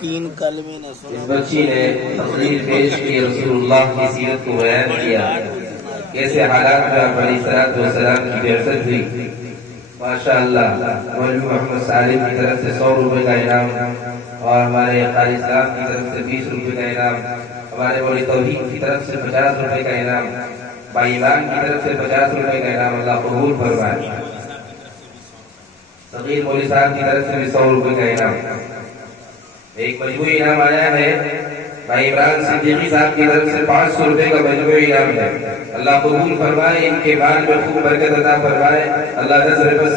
تین کلمے نہ سنا، اس بچی نے تقریر پیش کی، رسول اللہ کی سیرت کو بیان کیا، کیسے حالات میں بڑی صلاۃ و سلام کی بعثت ہوئی۔ ماشاء اللہ، مولوی محمد سالم کی طرف سے 100 روپے کا انعام، اور ہمارے قاری صاحب کی طرف سے 20 روپے کا انعام، ہمارے مولوی توحید کی طرف سے 50 روپے کا انعام، بھائی ایمان کی طرف سے 50 روپے کا انعام، اللہ قبول فرمائے۔ صغیر مولوی صاحب کی طرف سے بھی 100 روپے کا انعام۔ ایک مجموعی انعام آیا ہے بھائی عمران صدیقی صاحب کی طرف سے 500 روپے کا مجموعی انعام ہے، اللہ قبول فرمائے، ان کے مال میں خوب برکت عطا فرمائے، اللہ نظر